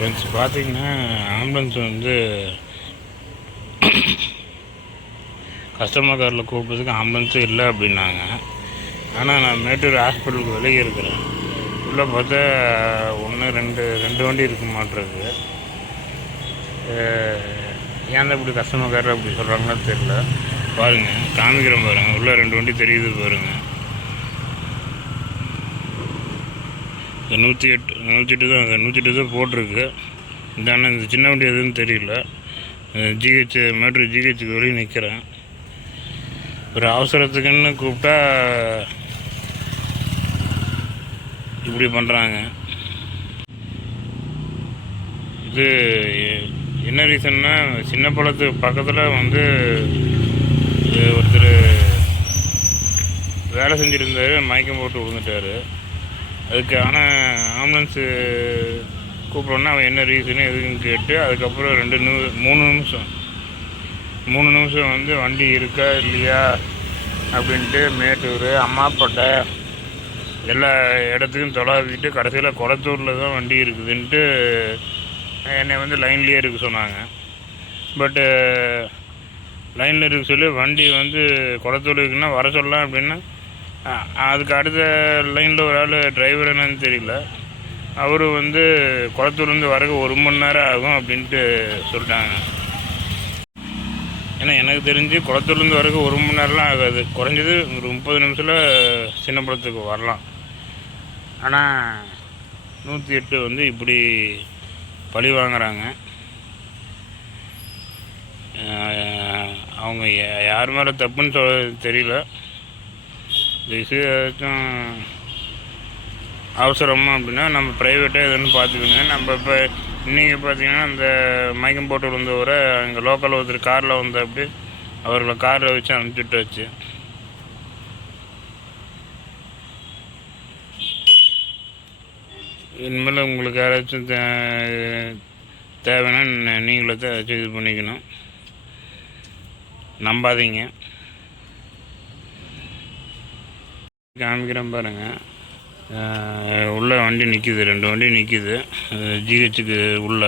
Friends பார்த்தீங்கன்னா ambulance வந்து customer காரில் கூப்பிட்றதுக்கு ஆம்புலன்ஸும் இல்லை அப்படின்னாங்க. ஆனால் நான் மேட்டூர் ஹாஸ்பிட்டலுக்கு வெளியே இருக்கிறேன். உள்ளே பார்த்தா ஒன்று ரெண்டு ரெண்டு வண்டி இருக்க மாட்டிருக்கு. ஏன் இப்படி கஸ்டமர் காரில் அப்படி சொல்கிறாங்கன்னு தெரில பாருங்கள் காமிக்கிறேன் பாருங்கள் உள்ளே ரெண்டு வண்டி தெரியுது பாருங்கள் நூற்றி எட்டு நூற்றி எட்டு தான் நூற்றி எட்டு தான் போட்டிருக்கு. இந்த அண்ணன் இந்த சின்ன வண்டி எதுன்னு தெரியல. ஜிஹெச் மேட்ரு ஜிஹெச்சுக்கு வெளியே நிற்கிறேன் ஒரு அவசரத்துக்குன்னு கூப்பிட்டா இப்படி பண்ணுறாங்க இது என்ன ரீசன்னா சின்ன பழத்து பக்கத்தில் வந்து ஒருத்தர் வேலை செஞ்சுட்டு இருந்தார் மயக்கம் போட்டு விழுந்துட்டாரு. அதுக்கு ஆனால் ஆம்புலன்ஸு கூப்பிட்றோன்னா அவன் என்ன ரீசனு எதுன்னு கேட்டு அதுக்கப்புறம் ரெண்டு நிமி மூணு நிமிஷம். மூணு நிமிஷம் வந்து வண்டி இருக்கா இல்லையா அப்படின்ட்டு மேட்டூர் அம்மாப்பேட்டை எல்லா இடத்துக்கும் தொலாவிட்டு கடைசியில் குளத்தூரில் தான் வண்டி இருக்குதுன்ட்டு என்னை வந்து லைன்லேயே இருக்க சொன்னாங்க. பட்டு லைனில் இருக்க சொல்லி வண்டி வந்து குளத்தூர் இருக்குன்னா வர சொல்லலாம் அப்படின்னா அதுக்கு அடுத்த லைனில் ஒரு ஆள் டிரைவர் என்னன்னு தெரியல. அவர் வந்து குளத்தூர்லேருந்து வரக்கு ஒரு மணி நேரம் ஆகும் அப்படின்ட்டு சொல்லிட்டாங்க. ஏன்னா எனக்கு தெரிஞ்சு குளத்தூர்லேருந்து வரக்கு ஒரு மணி நேரம்லாம் ஆகாது. குறைஞ்சது ஒரு முப்பது நிமிஷத்தில் சின்னப்படத்துக்கு வரலாம். ஆனால் நூற்றி எட்டு வந்து இப்படி பழி வாங்குறாங்க. அவங்க யா- யார் மேலே தப்புன்னு சொல்ல தெரியல. விஷயம் ஏதாச்சும் அப்படின்னா நம்ம ப்ரைவேட்டாக எதுன்னு பார்த்துக்கோங்க நம்ம இப்போ இன்றைக்கி பார்த்தீங்கன்னா அந்த மயக்கம் போட்டு விழுந்தவரை அங்கே லோக்கல் ஒருத்தர் காரில் வந்த அப்படி அவர்களை காரில் வச்சு அனுப்பிச்சுட்டு வச்சு இனிமேல் உங்களுக்கு யாராச்சும் தே தேவைன்னா நீங்களே தான் இது பண்ணிக்கணும். நம்பாதீங்க. காமிக்கிறேன் பாருங்க. உள்ள வண்டி நிற்கிது ரெண்டு வண்டி நிற்கிது ஜிஹெச்சுக்கு உள்ள.